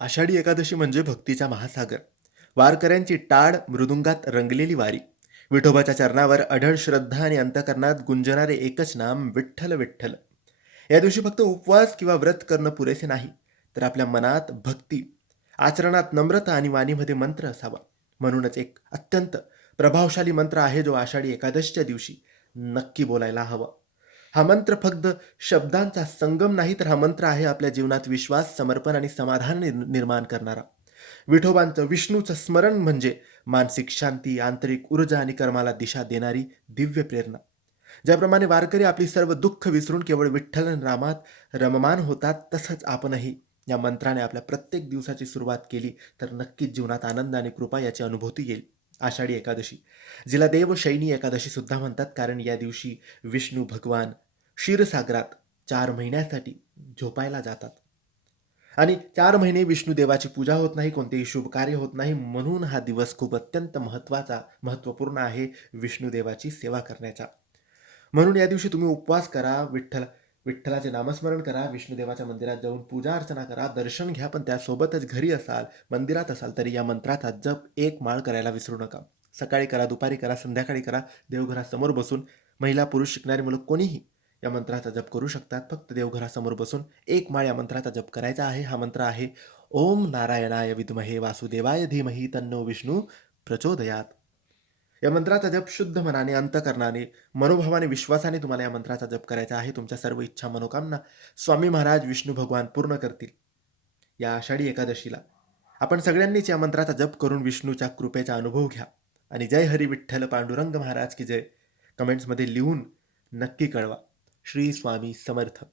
आषाढी एकादशी म्हणजे भक्तीचा महासागर. वारकऱ्यांची टाळ मृदुंगात रंगलेली वारी. विठोबाच्या चरणावर अढळ श्रद्धा आणि अंतकरणात गुंजणारे एकच नाम विठ्ठल विठ्ठल. या दिवशी फक्त उपवास किंवा व्रत करणं पुरेसे नाही तर आपल्या मनात भक्ती आचरणात नम्रता आणि वाणीमध्ये मंत्र असावा. म्हणूनच एक अत्यंत प्रभावशाली मंत्र आहे जो आषाढी एकादशीच्या दिवशी नक्की बोलायला हवा. हा मंत्र फक्त शब्दांचा संगम नाही तर हा मंत्र आहे आपल्या जीवनात विश्वास समर्पण आणि समाधान निर्माण करणारा. विठोबांचं विष्णूचं स्मरण म्हणजे मानसिक शांती आंतरिक ऊर्जा आणि कर्माला दिशा देणारी दिव्य प्रेरणा. ज्याप्रमाणे वारकरी आपली सर्व दुःख विसरून केवळ विठ्ठल आणि रामात रममान होतात तसंच आपणही या मंत्राने आपल्या प्रत्येक दिवसाची सुरुवात केली तर नक्कीच जीवनात आनंद आणि कृपा याची अनुभूती येईल. आषाढी एकादशी. जिला देवशैनी एकादशी सुद्धा म्हणतात कारण या दिवशी विष्णू भगवान क्षीरसागरात चार महिन्यासाठी झोपायला जातात. आणि चार महिने विष्णू देवाची पूजा होत नाही कोणतेही शुभ कार्य होत नाही म्हणून हा दिवस खूप अत्यंत महत्त्वाचा महत्त्वपूर्ण आहे विष्णू देवाची सेवा करण्याचा. म्हणून या दिवशी तुम्ही उपवास करा विठ्ठल विठ्ठलाचे नामस्मरण करा विष्णुदेवाच्या मंदिरात जाऊन पूजा अर्चना करा दर्शन घ्या पण त्यासोबतच घरी असाल मंदिरात असाल तरी या मंत्राचा जप एक माळ करायला विसरू नका. सकाळी करा दुपारी करा संध्याकाळी करा देवघरासमोर बसून महिला पुरुष शिकणारी मुलं कोणीही या मंत्राचा जप करू शकतात. फक्त देवघरासमोर बसून एक माळ या मंत्राचा जप करायचा आहे. हा मंत्र आहे ओम नारायणाय विद्महे वासुदेवाय धीमही तन्नो विष्णू प्रचोदयात. या मंत्राचा जप शुद्ध मनाने अंतकरणाने मनोभावाने विश्वासाने तुम्हाला या मंत्राचा जप करायचा आहे. तुमच्या सर्व इच्छा मनोकामना स्वामी महाराज विष्णू भगवान पूर्ण करतील. या आषाढी एकादशीला आपण सगळ्यांनीच या मंत्राचा जप करून विष्णूच्या कृपेचा अनुभव घ्या. आणि जय हरी विठ्ठल पांडुरंग महाराज की जय. कमेंट्समध्ये लिहून नक्की कळवा. श्री स्वामी समर्थ.